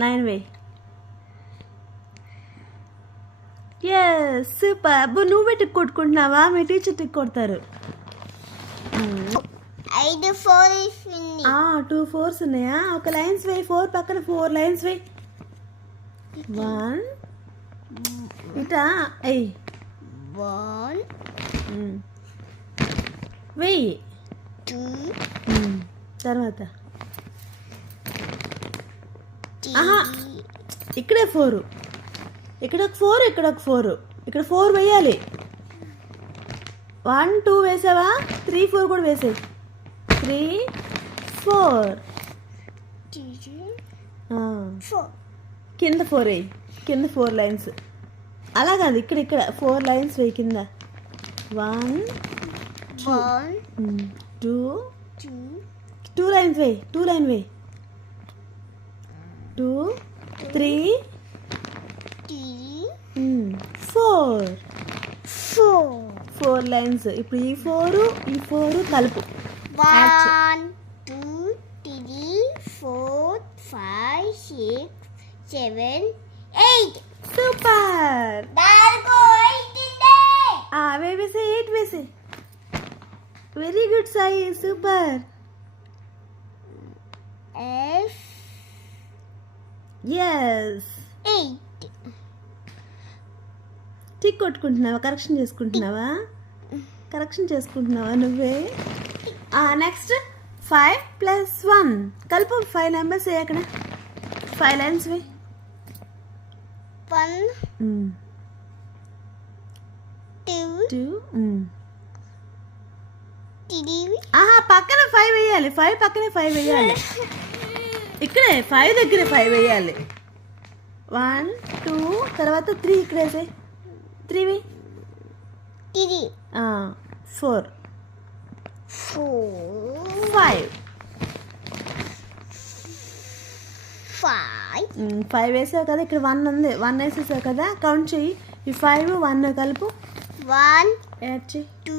9 వేయి. Yes super. అబ్బో నువ్వే టిక్ కొట్టుకుంటున్నావా? మీ టీచర్ టిక్ కొడతారు. 5 4 2 4s ఉన్నాయా? ఒక లైన్స్ వేయి. 4 పక్కన 4 లైన్స్ వేయి. 1 ఇటా ఎయ్ 1 వెయ్యి. 2 తర్వాత 3 ఆహా ఇక్కడే 4, ఇక్కడ ఒక 4, ఇక్కడ ఒక 4, ఇక్కడ 4 వేయాలి. 1 2 వేసావా? 3 4 కూడా వేసేయి. 3 4 4 కింద 4 వేయి. కింద 4 లైన్స్. అలా కాదు, ఇక్కడ ఇక్కడ 4 లైన్స్ వేయి కింద. 1 2 2 లైన్స్ వేయి. 2 లైన్ వేయి. 2 3 4 4 లైన్స్. ఇప్పుడు ఈ 4 కలుపు. 1 2 3 4 5 6 7 8 సూపర్. దారుకో 8 వేసే 8 వేసే. Very good Sai, super. F S 8 tick కొట్టుకుంటున్నావా? కరెక్షన్ చేసుకుంటున్నావా నువ్వే? నెక్స్ట్ 5 + 1 కలుపు. 5 నెంబర్స్ ఏ అక్కడ 5 లైన్స్ వే. 1 2 3 పక్కన 5 వేయాలి. 5 పక్కనే 5 వేయాలి. ఇక్కడే 5 దగ్గర 5 వేయాలి. 1 2 తర్వాత 3 ఇక్కడ వేసే. 3 వే. 4 5 5 వేసావు కదా. ఇక్కడ 1 ఉంది. 1 వేసేసావు కదా. కౌంట్ చెయ్యి. ఈ 5 1 కలుపు. 1 యాడ్ చెయ్యి. 2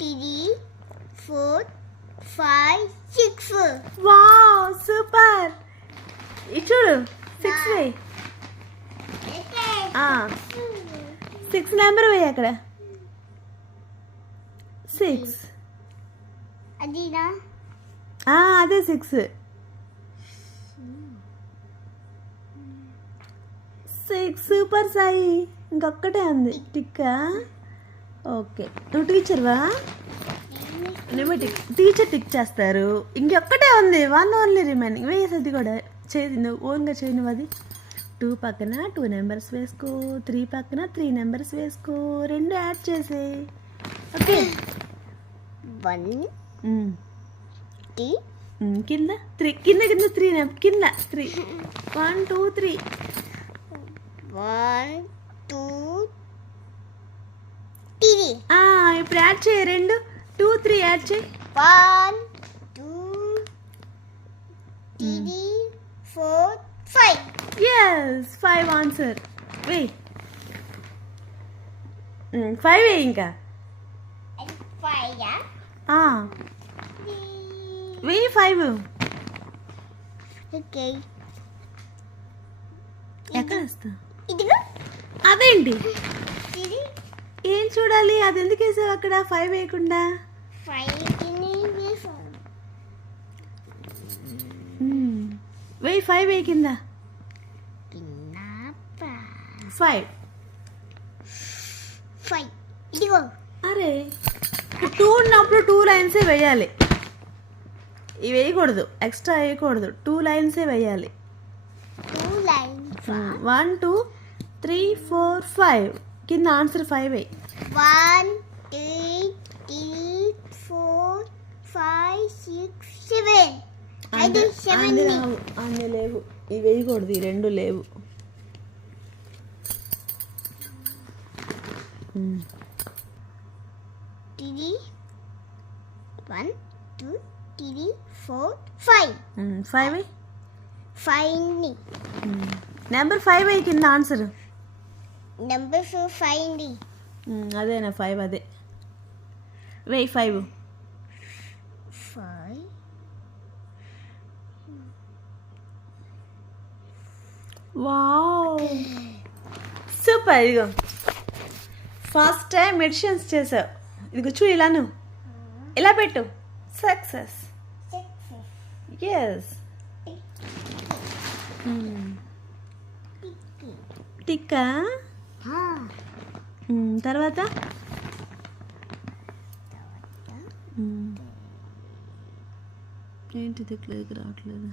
3 4 5 6 వావ్ సూపర్. ఇది చూడు 6 వే. 6 నెంబర్ వేయి అక్కడ. 6 అదినా అదే 6 సూపర్ సాయి. ఇంకొక్కటే ఉంది టిక్కా. ఓకే నువ్వు టీచర్వా? నువ్వు టీచర్ టిక్ చేస్తారు. ఇంకొక్కటే ఉంది. 1 ఓన్లీ రిమైనింగ్. వేసి అది కూడా చేయి. నువ్వు ఓన్గా చేయి. నువ్వు అది 2 పక్కన 2 నెంబర్స్ వేసుకో. 3 పక్కన 3 నెంబర్స్ వేసుకో. 2 యాడ్ చేసే. ఓకే 1 2 కింద 3 కింద 3 కింద 3 1 2 3 1 2 3 ఇప్పుడు యాడ్ చేయి. 2 2 3 యాడ్ చేయి. 1 2 3 4 5 ఎస్ 5 ఆన్సర్. వెయ్యి. 5 వేయి ఇంకా. 5 వెయ్యి 5. ఓకే ఎక్కడ వస్తా? ఇదిగో అదేంటి? ఇది ఏం చూడాలి? అది ఎందుకు వేసావు అక్కడ 5 వేయకుండా? 5 కిని వేసాను. వెయ్యి 5 వేయి కింద. 5 ఇదిగో. అరే 2 ఉన్నప్పుడు 2 లైన్సే వేయాలి. ఇవి వేయకూడదు. ఎక్స్ట్రా వేయకూడదు. 2 లైన్సే వేయాలి. 2 లైన్స్ 1 2 3 4 5 కింద ఆన్సర్ 5 వేయి. 1 2 3 4 5 6 7 5 7 అన్నీ లేవు. ఇవి వేయకూడదు. ఈ 2 లేవు. 3 1 2 3 4 5 5 5 నెంబర్ 5 వేయి కింద ఆన్సర్. నెంబర్ 5 అదేనా 5 అదే వేయి. 5 5 వావ్ సూపర్. ఇదిగో ఫస్ట్ టైం మెడిషన్స్ చేసావు. ఇదిగో చూడు ఇలా నువ్వు ఇలా పెట్టు. సక్సెస్. ఎస్. టిక్కా. తర్వాత ఏంటి దిక్కులేదు రావట్లేదు.